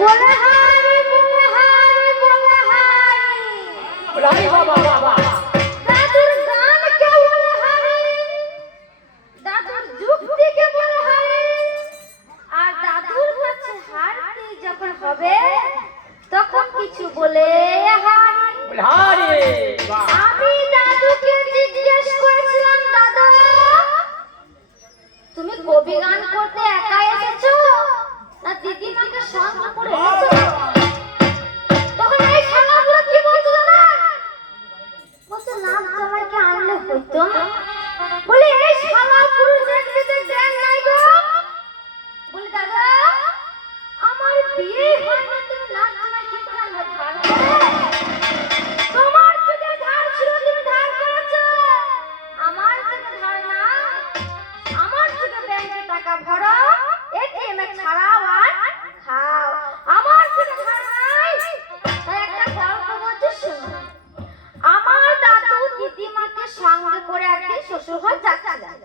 बोले हारी बोले हारी बोले हारी রানী বাবা বাবা दादुर गान के बोले हारी दादुर যুক্তি के बोले हारी আর দাদুর কাছে হারতে যখন হবে তখন কিছু বলে হারি হারি আমি দাদুকে জিজ্ঞেস করেছিলাম দাদা তুমি কবি গান করতে একা এসেছো না দিদিমাকে সঙ্গে করে এনেছো তখন এই শালাগুলো কি বলছিল না বলছে নাম জামাইকে আনলে হতো বলে এই শালা পুরো দেখতে দেন নাই গো বলে দাদা আমার বিয়ে হয়নি তুমি নাম জামাই কি করে আনলে ধার তোমার থেকে ধার ছিল তুমি ধার করেছো আমার থেকে ধার না আমার থেকে ব্যাংকে টাকা ভরো এটিএমে ছাড়াও আর খাও আমার থেকে ধার নাই তাই একটা গল্প বলছি শুনো আমার দাদু দিদিমাকে সঙ্গে করে একদিন শ্বশুরঘর যাচ্ছিলেন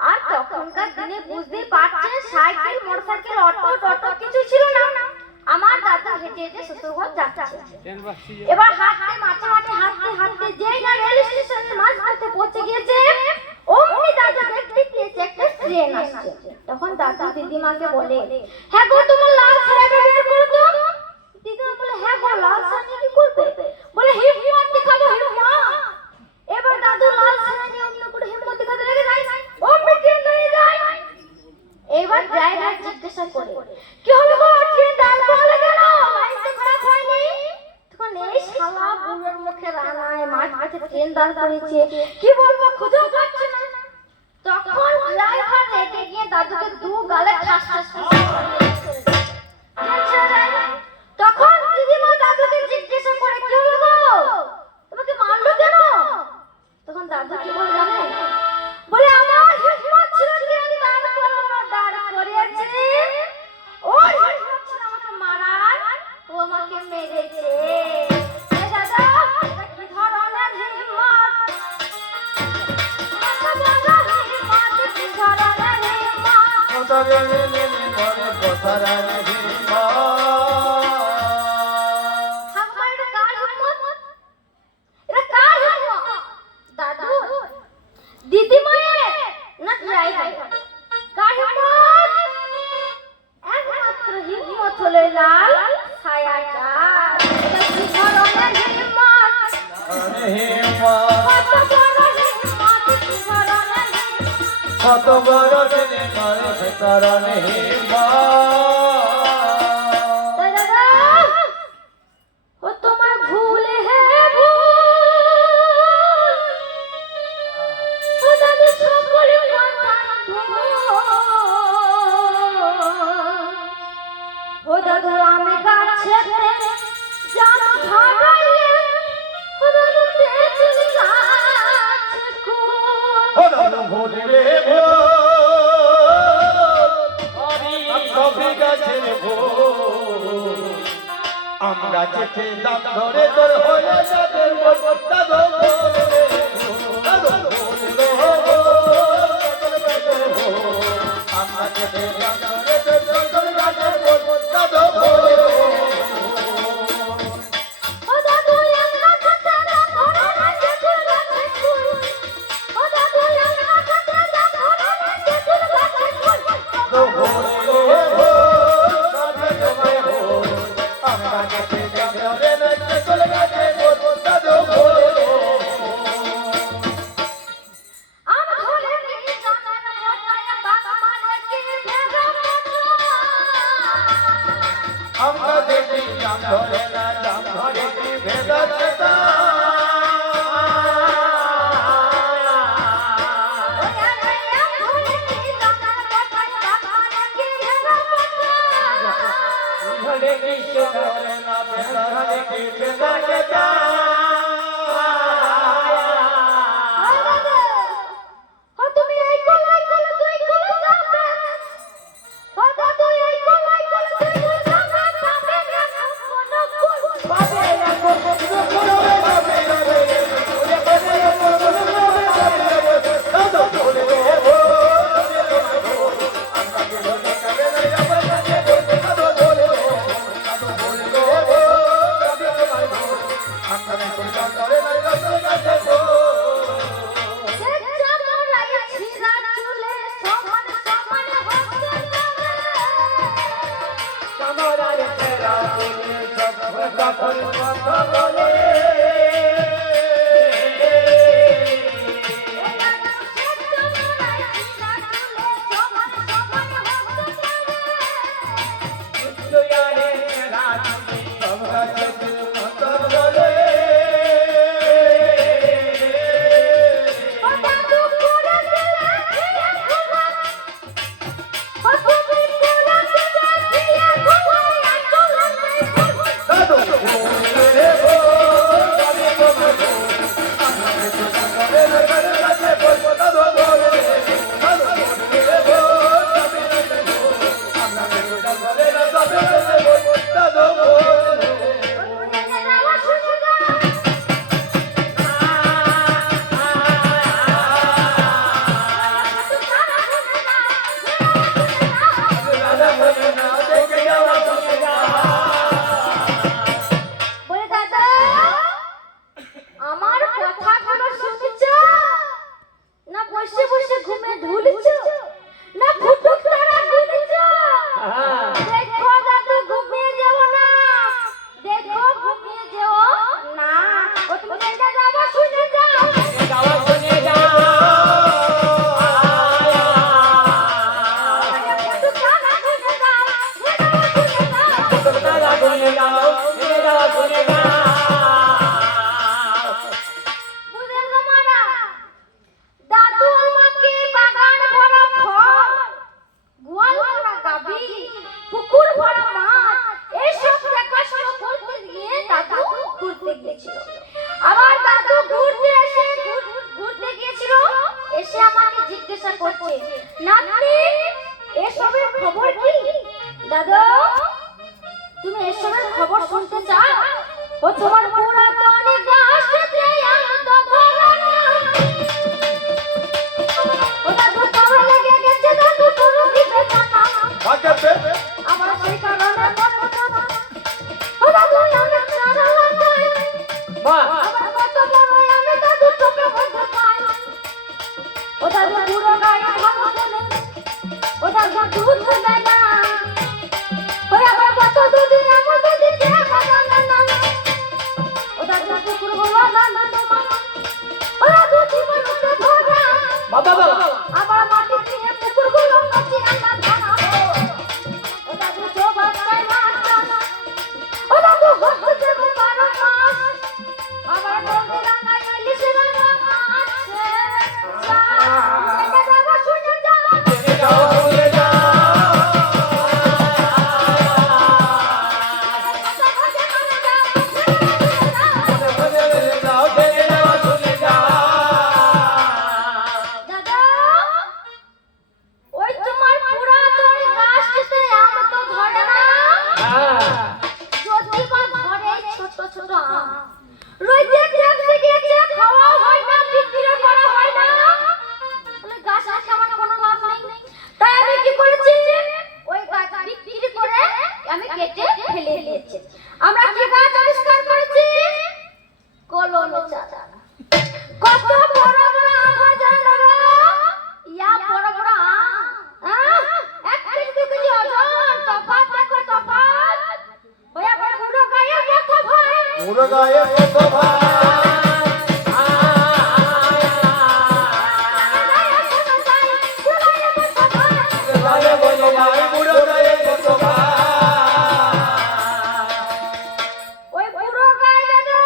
আর তখনকার দিনে বুঝতেই পারছেন সাইকেল মোটরসাইকেল অটো টোটো কিছু ছিল না আমার দাদু হেঁটে হেঁটে শ্বশুরঘর যাচ্ছে এবার হাঁটতে মাঠে মাঠে হাঁটতে হাঁটতে যেই না রেল স্টেশনের মাঝপথে পৌঁছে গিয়েছে অমনি দাদু দেখতে পেয়েছে একটা ট্রেন আসছে তখন দাদু দিদিমাকে বলে হ্যাঁ গো তোমার লাল সাহেবের বের করো তো দিদিমা বলে হ্যাঁ গো লাল সাহেব কি করবে বলে হিম্মত দেখাবো হিম্মত এবার দাদু লাল সাহেব নিয়ে অমনি করে হিম্মত দেখাতে লেগে যায় অমনি ট্রেন দাঁড়িয়ে যায় এবার ড্রাইভার জিজ্ঞাসা করে কি হলো গো ট্রেন দাঁড় করালে কেন লাইন তো খারাপ হয়নি তখন এই শালা বুড়োর মুখে রানায় মাঠ মাঠে ট্রেন দাঁড় করেছে কি বলবো খুঁজেও পাচ্ছে না তখন ড্রাইভার রেগে গিয়ে দাদুকে দু গালে ঠাস ঠাস তখন দিদিমা দাদুকে জিজ্ঞাসা করে কি হলো গো তোমাকে মারলো কেন তখন দাদু কি বলে জানেন বলে আমার হিম্মত ছিল ট্রেন দাঁড় করানো দাঁড় করিয়েছে ওর হিম্মত ছিল আমাকে মারার ও আমাকে মেরেছে দাদা এটা কি ধরনের হিম্মত কি ধরনের দাদু দিদিমায়ের না ড্রাইভার কার হিম্মত একমাত্র হিম্মত হলো লাল ছায়াটা এটা কি ধরনের হিম্মত কত বড় হিম্মত দাদা ও তোমার ভুল হে ভুল ও দাদু সকল কথা ভুল ও দাদু আমি গাছেতে জান ভাগাইলে ও দাদু তেঁতুল গাছ ও দাদু ভুল রে ভুল আমি গাছের ভুল আমরা যেতে দাম ধরে তোর হয়ে যাদের বস্তা দাদু আমরা যেতে দাম ধরে তোর গাছের বস্তা দাদু ও দাদু আমরা কাছে না ধরে না তেঁতুল গাছের ফুল ও দাদু আমরা কাছে না ধরে না তেঁতুল গাছের ফুল আমরা যেতে দাম ধরে তোর গাছের বস্তা দাদু আম ধরে নিয়ে জানার হটায় বাগানে কি ভেজা আমরা দেখি দাম ধরে না দাম ধরে কি ভেদাচ্ছেতা ধরে কি ধরে না ধরে কি ভেদাচ্ছেতা তুমি এই কলাই কল তুই কল যাবে ও দাদু এই কলাই কল তুই কল যাবে যাবে না কোনো কুল বাবা রাখো করে যাবে দাদু বলে আমরা যখন কথা বলে দুয়ারে রাজি আমরা যদি কথা বলে বলে দাদা আমার কথাগুলো শুনেছ না বসে বসে ঘুমে ঢুলেছ না ফুটুক তারা গুনেছ দেখো দাদু ঘুমিয়ে যাও না দেখো ঘুমিয়ে যাও না ও তুমি দাদা আবার শুনে যাও ফুটুক তারা গুনে দাও বুঝলেন গো মারা দাদু আমাকে বাগান ভরা ফল গোয়াল ভরা গাভী পুকুর ভরা মাছ এইসব দেখাশোনা করতে গিয়ে দাদু ঘুরতে গিয়েছিল আবার দাদু ঘুরতে গিয়েছিল এসে আমাকে জিজ্ঞাসা করছে নাতনি এসবের খবর কি দাদু তুমি এসবের খবর শুনতে চাও ও তোমার পুরাতন গাছটাতে আম তো ধরে না ও দাদু কামড় লেগে গেছে দাদু তোর দিবে জানা আমার সেই কারণে ও দাদু আমি সারা লাগাই আমার কত বড় আমি দাদু চোখে বন্ধ পাই ও দাদু পুরো গায়ে ভালো বলে ও দাদু দুধ দেয় না ওই আমার কত দুদিন আমার দুদিন কে বাগানে না ও দাদু পুকুর বলা না তোমার ও দাদু জীবন তো ভরা আমার মাটি দিয়ে পুকুরগুলো কাটি আমরা বানাবো ও দাদু চোবাচ্চাই মাছ ও দাদু হচ্ছে দেবো 12 মাস আমার বন্ধু রান্নায় ইলিশে রান্না আছে এটা দাদা শুনে যাও দাদা ওই তোমার পুরাতন গাছটাতে আম তো ধরে না যদি বা ধরে ছোট ছোট আম রইতে দেখতে গিয়েছে খাওয়া হয় না বিক্রি করা হয় না তাহলে গাছ আছে আমার কোনো লাভ নেই তাই আমি কি করেছি ওই গাছ বিক্রি করে আমি কেটে ফেলে দিয়েছি আমরা কি গাছ আবিষ্কার করেছি কলমে চারা কত বড় বড় আম হয় জানো না ইয়া বড় বড় আম এক কেজি 2 কেজি ওজন তফাৎ দেখো তফাৎ ওই আবার পুরো গায়ে কথা ভয় মুরগায়ে কত ভাই গায়ে বলো ভাই মুরগায়ে কত ভাই ওই পুরো গায়ে দাদা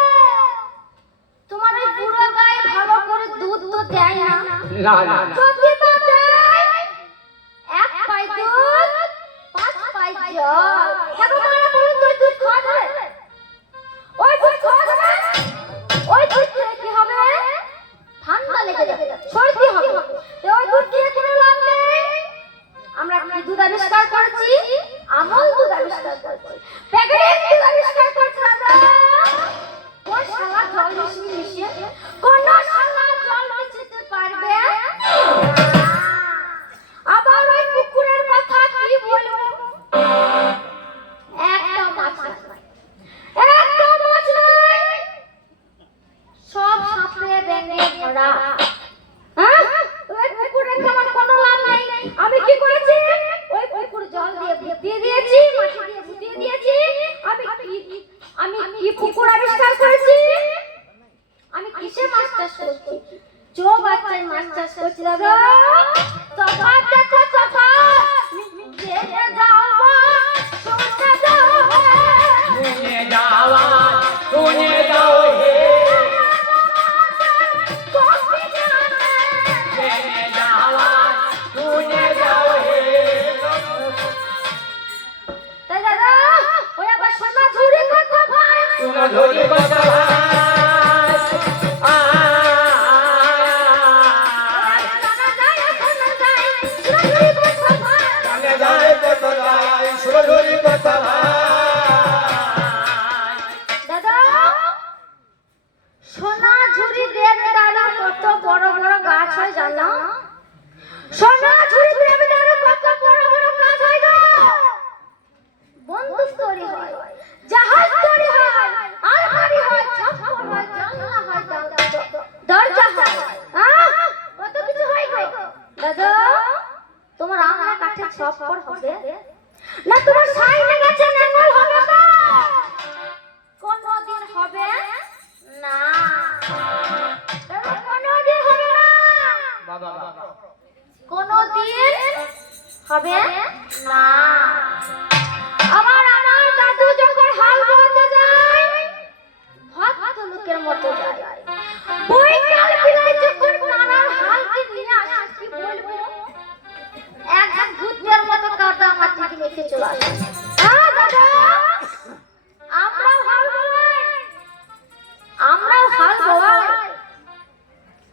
তোমার ওই পুরো গায়ে ভালো করে দুধ তো দেয় না যদি বা দেয় 1 পাই দুধ 5 পাই জল এখন মারা বলুন তুই দুধ খাওয়া যাবে ওই দুধ খাওয়া যাবে ওই দুধ খেলে কি হবে ঠান্ডা লেগে যাবে সর্দি হবে তো ওই দুধ খেয়ে কোনো লাভ নেই আমরা কি দুধ আবিষ্কার করেছি আমল দুধ আবিষ্কার করেছি প্যাকেটের দুধ আবিষ্কার করেছি দাদা কোন শালা জল মিশিয়ে কোন শালা জল মিশিয়ে পারবে আবার ওই পুকুরের কথা কি বলবো একটা মাছ নাই সব সাপড়ে ব্যাঙে ভরা হ্যাঁ ওই পুকুরে খাবার কোনো লাভ নাই আমি কি করেছি ওই পুকুর জল দিয়ে ভুতিয়ে দিয়েছি মাটি দিয়ে ভুতিয়ে চাষ করছি দাদা তফাৎ দেখো তফাৎ জেনে যাও শুনে যাও শুনে যাওয়া শুনে যাও হে কফি জানে শুনে যাওয়া শুনে যাও হে তাই দাদা ওই আবার সোনা ঝুড়ি কথা ভাই শুনো ধরি কথা ভাই দাদা যায় সোনা যায় ঝুড়ি কথা ভাই জানে যায় কথা ভাই শুনো ধরি কথা ভাই দাদা সোনা ঝুড়ি দেবদারু কত বড় বড় গাছ হয় জানো সোনা ঝুড়ি দেবদারু কত বড় বড় গাছ হয় গো বন্দুক তৈরি হয় জাহাজ তৈরি হয় আলমারি হয় ছপ্পর হয় জানলা হয় দরজা হয় কত কিছু হয় গো দাদা তোমার আঙুলে কাঠে ছপ্পর হবে না তোমার সাইনে গেছে নেঙ্গল হবে গো কোনদিন হবে না কোনদিন হবে না বাবা বাবা কোনদিন হবে না আমার দাদু যখন হাল বইতে যায় ভক্ত লোকের মতো যায় বৈকাল বেলায় যখন কানার হালকে নিয়ে আসে কি বলবো একদম ভূতের মতো কাদা মাটিতে মেখে চলে আসে দাদা আমরাও হাল বই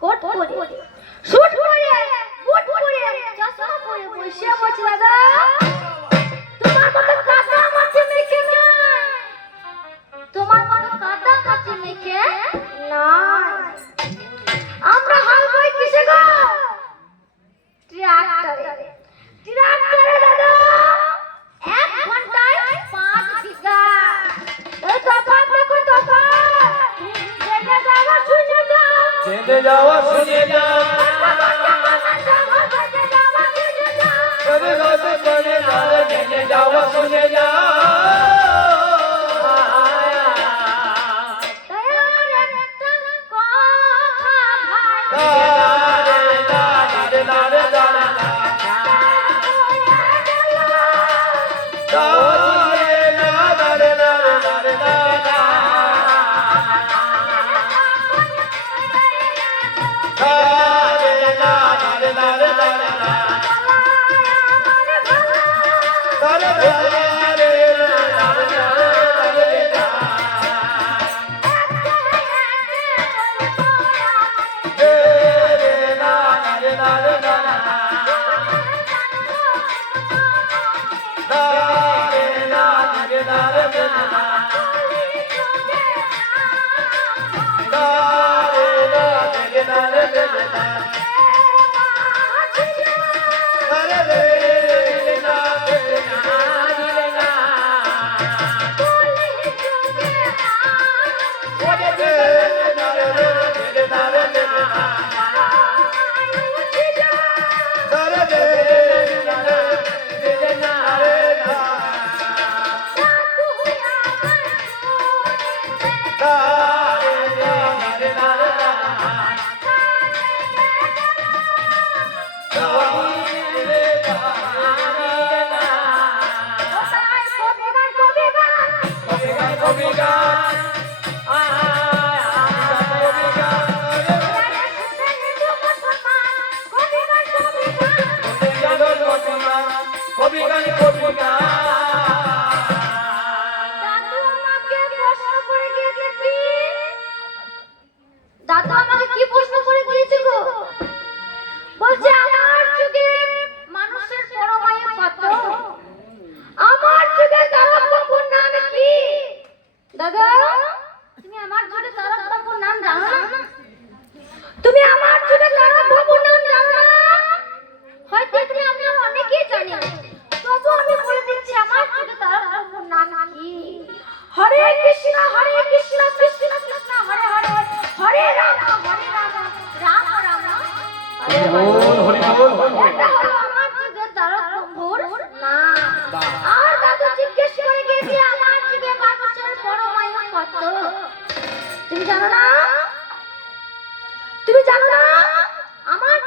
কোট পরে শুট পরে বুট পরে চশমা পরে বসে বসে দাদা তোমার মতো কাদা মাটি মেখে নাই তোমার মতো কাদা মাটি মেখে নাই আমরা হাল বই কিসে গো ট্রাক্টরে দাদা 1 ঘন্টায় 5 বিঘা এই তফাৎ দেখো তফাৎ জেনে যাওয়া শুনে যাও জেনে যাওয়া শুনে যাও করে রাতে করে রাতে জেনে যাওয়া শুনে যাও দাদা আমাকে কি প্রশ্ন করে দিয়েছে গো বলছে আমার যুগে মানুষের পরমায়ু কত আমার যুগে তারক বাবুর নাম কি দাদা তুমি আমার যুগে তারক বাবুর নাম জানো না তুমি আমার যুগে তারক বাবুর নাম জানো না হয়তো তুমি আমরা অনেকেই জানি তবু আমি বলে দিচ্ছি আমার যুগে তারক বাবুর নাম কি হরে কৃষ্ণ কৃষ্ণ কৃষ্ণ হরে হরে হরে রাম রাম রাম হরে এটা হলো আমার যুগে তারক বাবুর নাম আর দাদু জিজ্ঞেস করে গেছে আমার যুগে মানুষের পরমায়ু কত তুমি জানো না আমার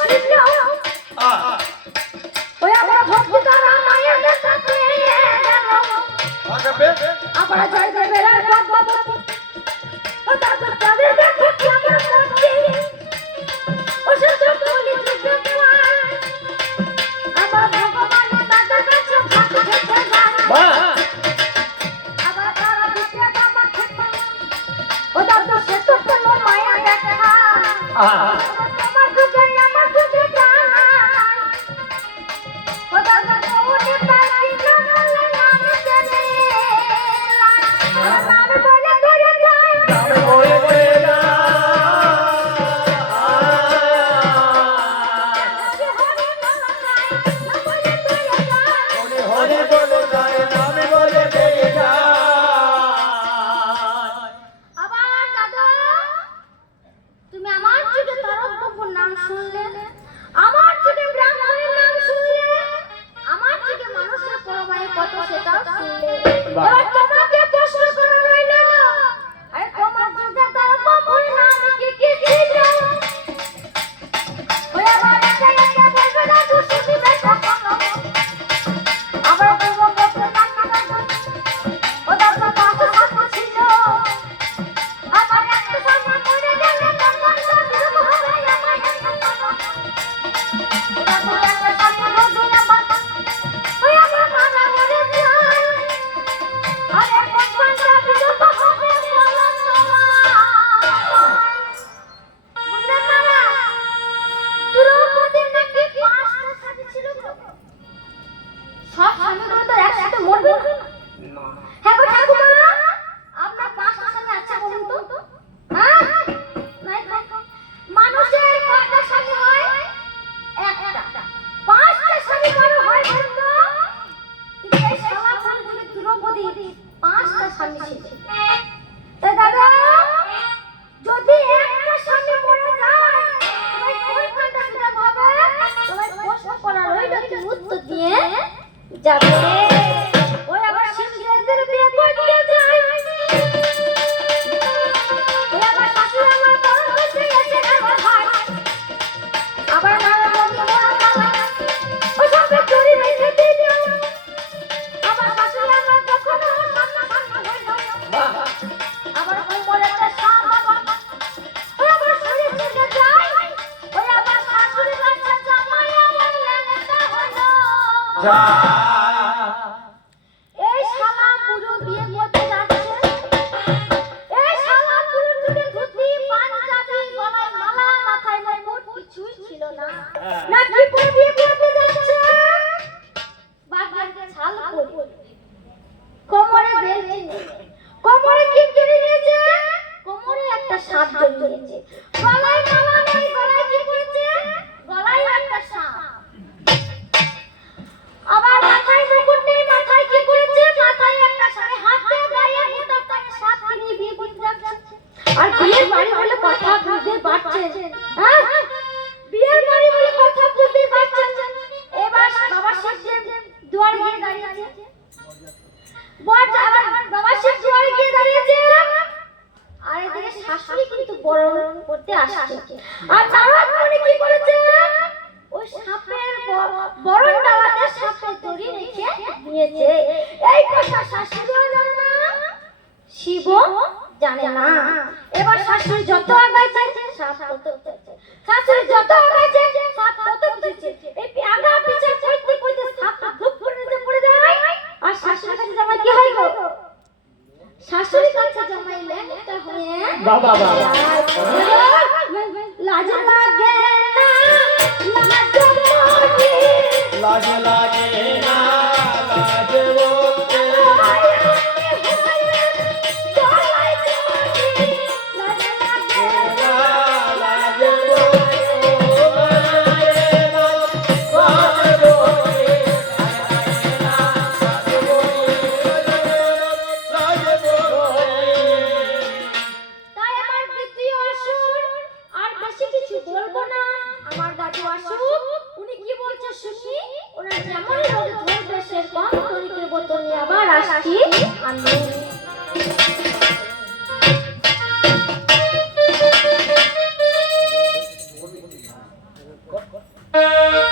ছিল ওই আমার ভক্তি তারা মায়ের কাছে গেল আমরা জয় দেবের পদ্মাবতী ও তাদের দেখে কি আমার মনটি ও সে তো বলি তুই আমার ভগবানের দাদার কাছে ভাত খেতে যায় আবার তারা দিতে বাবা খেতে ও দাদা সে তো কোনো মায়া দেখা আমার দুধে যায় ও দাদা উনি পাখি জঙ্গলে নামে চলে নামে বলে করে যায় আবার দাদা তুমি আমার চোখে তারকবাবুর নাম শুনলে আমার চোখে ব্রাহ্মণের নাম শুনলে আমার চোখে মানুষের পরমায় কত সেটাও শুনলে এবার তোমাকে প্রশ্ন করা রইল আরে তোমার চোখে তারকবাবুর নাম কি ছিল ওই আবার একা একা বলবে না তো শুনবে কখনো আবার বলবো কত টাকা ও দাদা পাশে পাশে ছিল আমার একটা সময় মরে গেলে তখন সব হবে আমার তারপর একটা সময় রোজনা বাবা ওই আমার মারা মরে যায় আর এখন সন্ধ্যা বিরত হবে বলন বুঝলে মারা দ্রৌপদীর নাকি 5টা স্বামী ছিল গো। সব স্বামীগুলো তো একসাথে মরবে না হ্যাঁ গো ঠাকুমা আপনার 5টা স্বামী আছে বলুন তো হ্যাঁ নাই মানুষের কয়টা স্বামী হয় একটা 5টা স্বামী কারো হয় বলুন তো কিন্তু এই শালা ফুলগুলি দ্রৌপদী 5টা স্বামী ছিল তাই দাদা যদি একটা স্বামী মরে যায় তুমি কোনখানটা বিদায় হবে তোমার প্রশ্ন করা রইল তুমি উত্তর দিয়ে যাবে ওই আবার শিবদের বিয়ে করতে যায় ওই আবার শাশুড়ি আমার বড় হচ্ছে এসে আমার ভাই আবার মারা বন্ধু বড় মামা ও সবে চুরি রেখে দিল আবার শাশুড়ি আমার কখনো সামনা হইল আবার কোমরেতে সাপ ওই আবার শরীর থেকে যায় ওই আবার শাশুড়ি বাচ্চা জামাই আমার লেগেটা হলো এই শালা বুড়ো বিয়ে করতে যাচ্ছে এই শালা বুড়ো যুগে ধুতি পাঞ্জাবি গলায় মালা মাথায় মুকুট কিছুই ছিল না না কি করে বিয়ে করতে যাচ্ছে বাগের ছাল পরে কোমরে বেল্ট কোমরে কি জড়ি নিয়েছে কোমরে একটা সাপ জড়ি নিয়েছে গলায় মালা নেই গলায় কি পরেছে গলায় একটা সাপ আবার মাথায় মুকুট নেই মাথায় কি পরেছে মাথায় একটা সাপ হাতে গায়ে মোটা করে সাপ নিয়ে বিয়ে করতে যাচ্ছে আর বিয়ের বাড়ি বলে কথা বুঝতে পারছেন হ্যাঁ বিয়ের বাড়ি বলে কথা বুঝতে পারছেন এবার বাবা শিবদেব দুয়ারে গিয়ে দাঁড়িয়েছে বর আবার বাবা শিব দুয়ারে গিয়ে দাঁড়িয়েছে আর এদিকে শাশুড়ি কিন্তু বরণ করতে আসছে আর তারপরে কি করেছে ওই সাপের বরণ ডালাতে সাপের দড়ি রেখে দিয়েছে এই কথা শাশুড়িও জানে না শিব জানে না এবার শাশুড়ি যত আগাইছে সাপ তত উঠেছে শাশুড়ি যত আগাইছে সাপ তত উঠেছে এই আগা পিছে করতে করতে সাপ ধুপ করে নিচে পড়ে যায় আর শাশুড়ির কাছে জামাই কি হয় গো শাশুড়ির কাছে জামাই লেংটা হয়ে বাবা লাজ লাগে না লাজ লাগে लाज लागे ना लाज बोलते लाज তাই আমার দ্বিতীয় আসুন আর বেশি কিছু বলবো না আমার দাদু আসুক উনি কি বলছে শুনি ওনার যেমন রোগ ধরবে সেরকম তরিকের বোতল নিয়ে আবার আসছি আমি কর